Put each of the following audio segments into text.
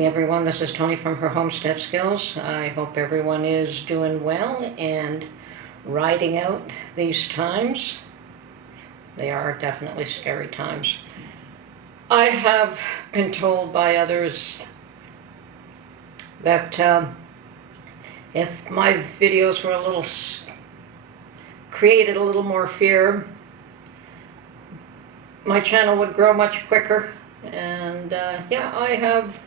evening, everyone. This is Tony from Her Homestead Skills. I hope everyone is doing well and riding out these times. They are definitely scary times. I have been told by others that if my videos were created a little more fear, my channel would grow much quicker. And yeah, I have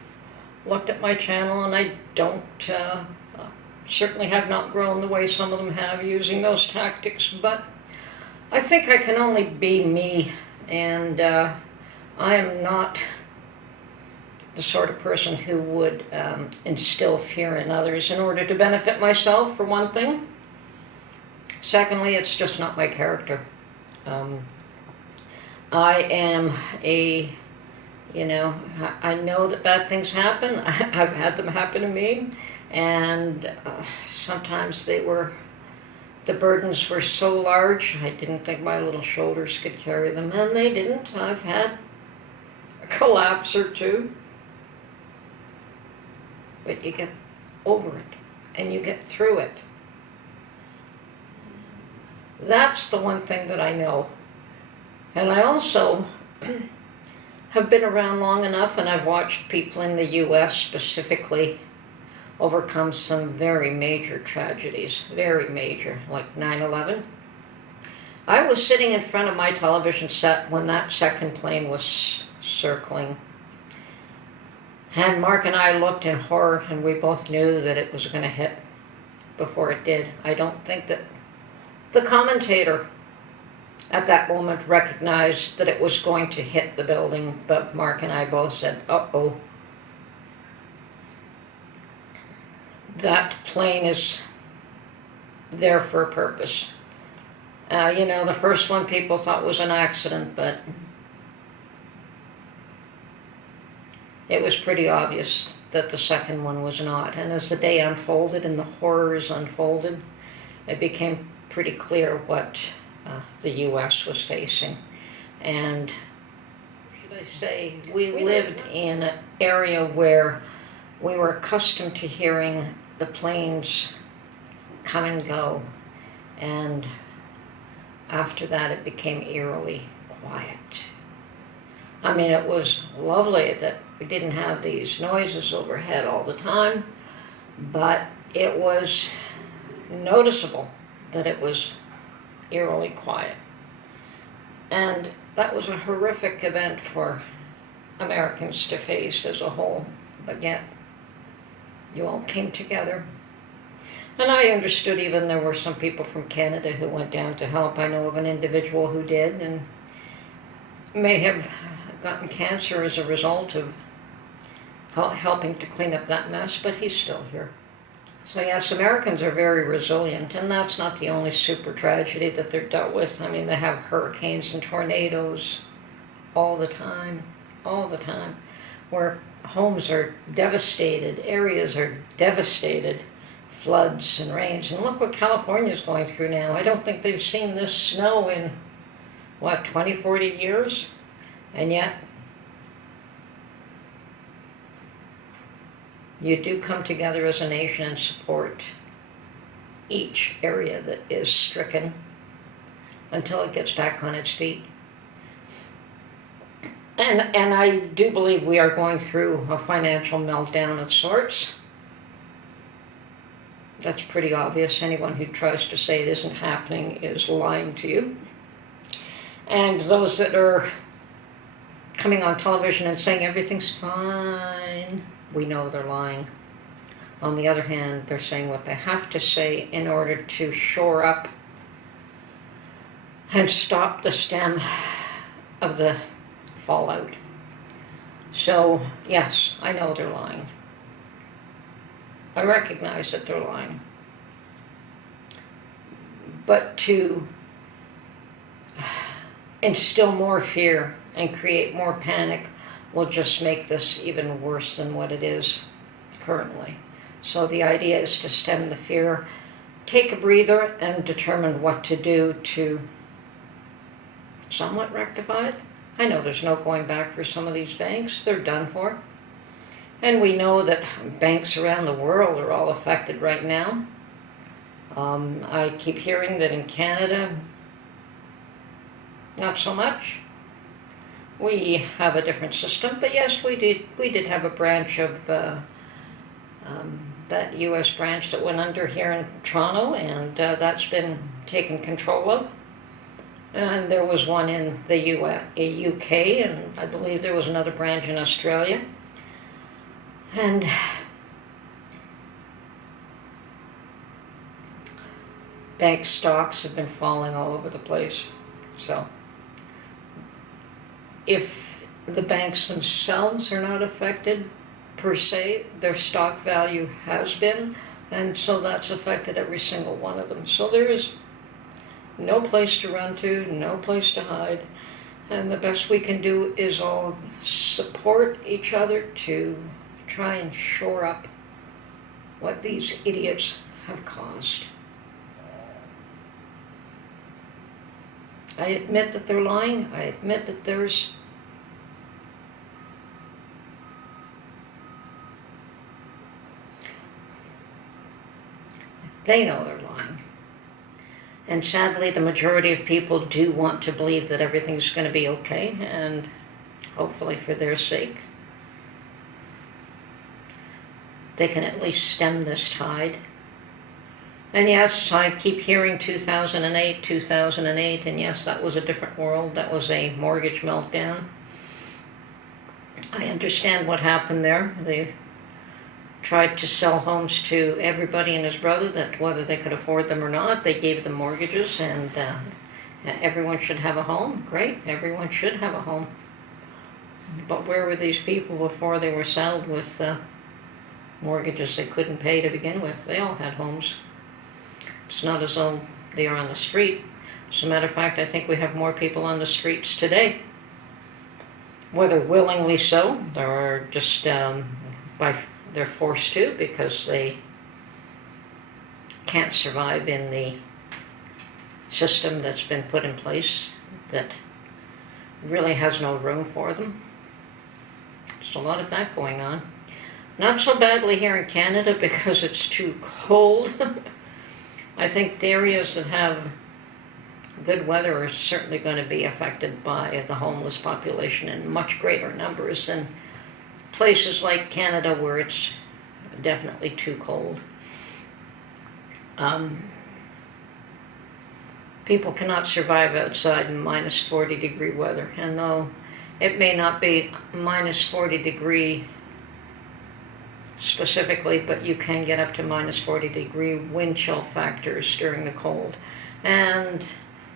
looked at my channel, and I don't certainly have not grown the way some of them have using those tactics, but I think I can only be me, and I am not the sort of person who would instill fear in others in order to benefit myself, for one thing. Secondly, it's just not my character. I am I know that bad things happen. I've had them happen to me, and sometimes the burdens were so large, I didn't think my little shoulders could carry them, and they didn't. I've had a collapse or two, but you get over it, and you get through it. That's the one thing that I know. And I also have been around long enough, and I've watched people in the U.S. specifically overcome some very major tragedies, very major, like 9/11. I was sitting in front of my television set when that second plane was circling, and Mark and I looked in horror, and we both knew that it was going to hit before it did. I don't think that the commentator at that moment recognized that it was going to hit the building, but Mark and I both said, uh-oh. That plane is there for a purpose. The first one people thought was an accident, but it was pretty obvious that the second one was not. And as the day unfolded and the horrors unfolded, it became pretty clear what the U.S. was facing. And should I say, we lived in an area where we were accustomed to hearing the planes come and go, and after that it became eerily quiet. I mean, it was lovely that we didn't have these noises overhead all the time, but it was noticeable that it was eerily quiet. And that was a horrific event for Americans to face as a whole, but yet you all came together. And I understood even there were some people from Canada who went down to help. I know of an individual who did, and may have gotten cancer as a result of helping to clean up that mess, but he's still here. So yes, Americans are very resilient, and that's not the only super tragedy that they're dealt with. I mean, they have hurricanes and tornadoes all the time, where homes are devastated, areas are devastated, floods and rains. And look what California's going through now. I don't think they've seen this snow in, 20, 40 years? And yet, you do come together as a nation and support each area that is stricken until it gets back on its feet. And I do believe we are going through a financial meltdown of sorts. That's pretty obvious. Anyone who tries to say it isn't happening is lying to you. And those that are coming on television and saying everything's fine, we know they're lying. On the other hand, they're saying what they have to say in order to shore up and stop the stem of the fallout. So, yes, I know they're lying. I recognize that they're lying. But to instill more fear and create more panic will just make this even worse than what it is currently. So the idea is to stem the fear, take a breather, and determine what to do to somewhat rectify it. I know there's no going back for some of these banks. They're done for. And we know that banks around the world are all affected right now. I keep hearing that in Canada, not so much. We have a different system, but yes, we did have a branch of that U.S. branch that went under here in Toronto, and that's been taken control of. And there was one in the UK, and I believe there was another branch in Australia. And bank stocks have been falling all over the place. So if the banks themselves are not affected per se, their stock value has been, and so that's affected every single one of them. So there is no place to run to, no place to hide, and the best we can do is all support each other to try and shore up what these idiots have caused. I admit that they're lying. I admit that they know they're lying. And sadly, the majority of people do want to believe that everything's going to be okay, and hopefully for their sake, they can at least stem this tide. And yes, I keep hearing 2008, and yes, that was a different world. That was a mortgage meltdown. I understand what happened there. They tried to sell homes to everybody and his brother, that whether they could afford them or not, they gave them mortgages, and everyone should have a home. Great, everyone should have a home. But where were these people before they were saddled with mortgages they couldn't pay to begin with? They all had homes. It's not as though they are on the street. As a matter of fact, I think we have more people on the streets today. Whether willingly so, or just they're forced to because they can't survive in the system that's been put in place that really has no room for them. There's a lot of that going on. Not so badly here in Canada because it's too cold. I think the areas that have good weather are certainly going to be affected by the homeless population in much greater numbers than places like Canada where it's definitely too cold. People cannot survive outside in minus 40 degree weather, and though it may not be minus 40 degree specifically, but you can get up to minus 40 degree wind chill factors during the cold, and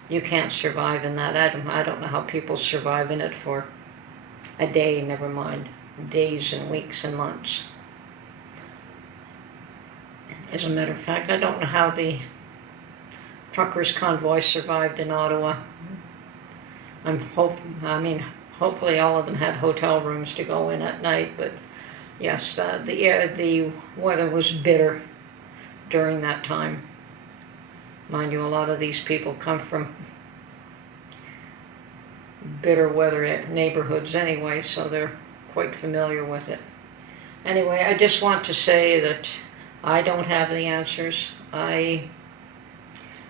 you can't survive in that. I don't know how people survive in it for a day, never mind days and weeks and months. As a matter of fact, I don't know how the truckers' convoy survived in Ottawa. Hopefully all of them had hotel rooms to go in at night, but yes, the weather was bitter during that time. Mind you, a lot of these people come from bitter weather neighborhoods anyway, so they're quite familiar with it. Anyway, I just want to say that I don't have the answers. I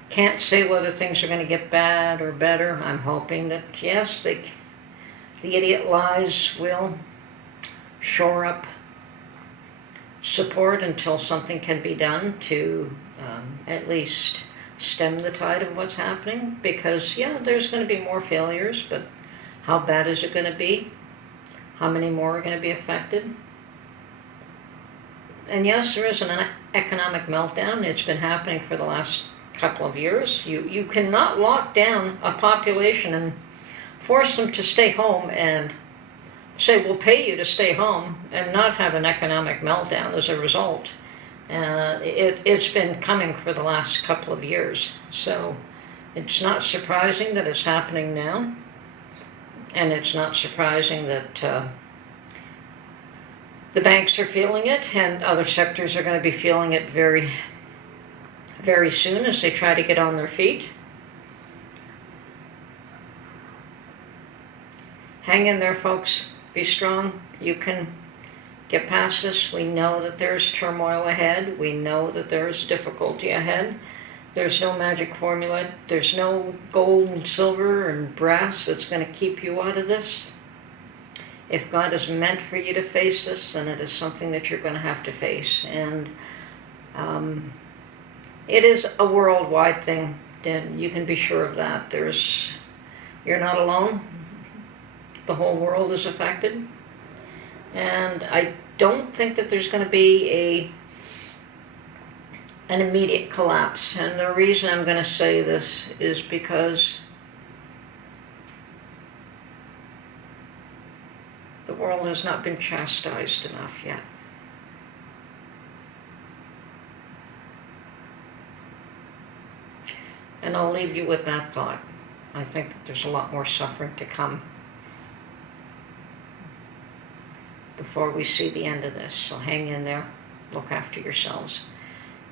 can't say whether things are going to get bad or better. I'm hoping that, yes, the idiot lies will shore up support until something can be done to at least stem the tide of what's happening. Because, yeah, there's going to be more failures, but how bad is it going to be? How many more are going to be affected? And yes, there is an economic meltdown. It's been happening for the last couple of years. You cannot lock down a population and force them to stay home and say, we'll pay you to stay home, and not have an economic meltdown as a result. It's been coming for the last couple of years. So it's not surprising that it's happening now. And it's not surprising that the banks are feeling it, and other sectors are going to be feeling it very, very soon as they try to get on their feet. Hang in there, folks. Be strong. You can get past this. We know that there's turmoil ahead. We know that there's difficulty ahead. There's no magic formula. There's no gold and silver and brass that's going to keep you out of this. If God is meant for you to face this, then it is something that you're going to have to face. And it is a worldwide thing, and you can be sure of that. You're not alone. The whole world is affected. And I don't think that there's going to be an immediate collapse. And the reason I'm going to say this is because the world has not been chastised enough yet. And I'll leave you with that thought. I think that there's a lot more suffering to come before we see the end of this. So hang in there, look after yourselves.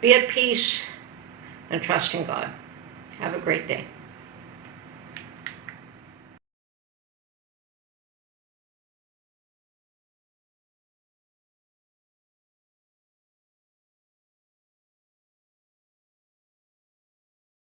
Be at peace and trust in God. Have a great day.